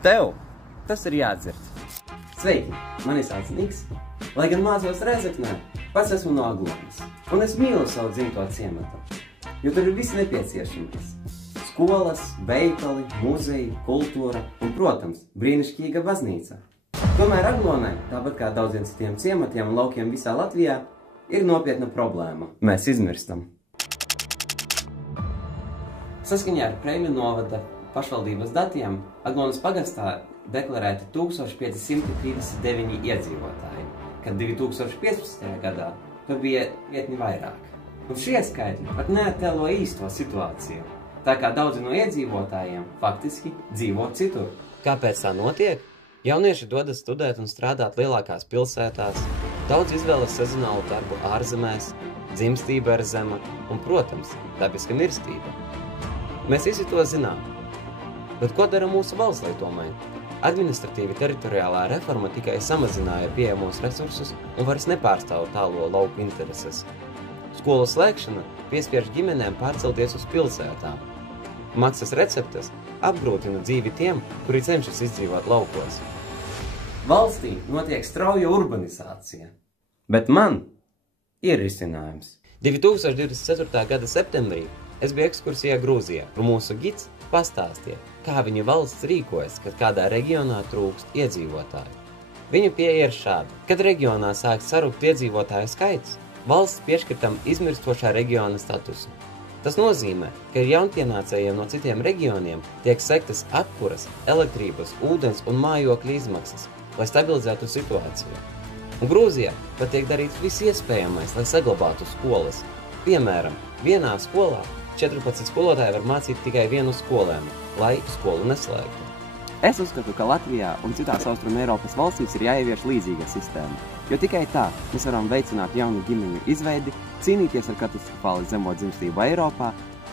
Tev tas ir jādzird. Sveiki, mani sauc Niks. Lai gan mācos Rēzeknē, pats esmu no Aglonas. Un es mīlu savu dzimto ciematu, jo tur ir viss nepieciešamais. Skolas, veikali, muzeji, kultūra un, protams, brīnišķīga baznīca. Tomēr Aglonai, tāpat kā daudziem citiem ciematiem un laukiem visā Latvijā, ir nopietna problēma. Mēs izmirstam. Saskaņā ar Preļu novada pašvaldības datiem Aglonas pagastā deklarēti 1539 iedzīvotāji, kad 2015. gadā tur bija vietni vairāk. Un šie skaitļi pat neattēlo īsto situāciju, tā kā daudzi no iedzīvotājiem faktiski dzīvo citur. Kāpēc tā notiek? Jaunieši dodas studēt un strādāt lielākās pilsētās, daudz izvēlas sezonālu darbu ārzemēs, dzimstība ir zema un, protams, dabiska mirstība. Mēs visi to zinām. Bet ko dara mūsu valsts, lai to mainītu? Administratīvi teritoriālā reforma tikai samazināja pieejamos resursus un vairs nepārstāv tālo lauku intereses. Skolu slēgšana piespiež ģimenēm pārcelties uz pilsētām. Maksas receptes apgrūtina dzīvi tiem, kuri cenšas izdzīvot laukos. Valstī notiek strauja urbanizācija, bet man ir risinājums. 2024. gada septembrī es biju ekskursijā Grūzijā, un mūsu gids pastāstīja, kā viņa valsts rīkojas, kad kādā reģionā trūkst iedzīvotāju. Viņu pieeja ir šāda. Kad reģionā sāk sarukt iedzīvotāju skaits, valsts piešķirtam izmirstošā reģiona statusu. Tas nozīmē, ka jaunpienācējiem no citiem reģioniem tiek sektas apkuras, elektrības, ūdens un mājokļa izmaksas, lai stabilizētu situāciju. Un Grūzijā pat tiek darīts viss iespējamais, lai saglabātu skolas. Piemēram, vienā skolā 14 skolotāji var mācīt tikai vienu skolēnu, lai skolu neslēgtu. Es uzskatu, ka Latvijā un citās Austrum Eiropas valstīs ir jāievieš līdzīga sistēma, jo tikai tā mēs varam veicināt jaunu ģimeņu izveidi, cīnīties ar katastrofāli zemo dzimstību Eiropā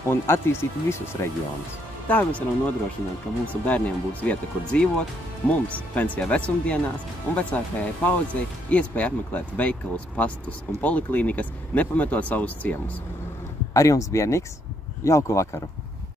un attīstīt visus reģionus. Tā mēs varam nodrošināt, ka mūsu bērniem būs vieta, kur dzīvot, mums pensijā vecumdienās un vecākajai paudzei iespēja apmeklēt veikalus, pastus un poliklīnikas, nepametot savus ciemus. Ar jums bija Niks. Jauku vakaru!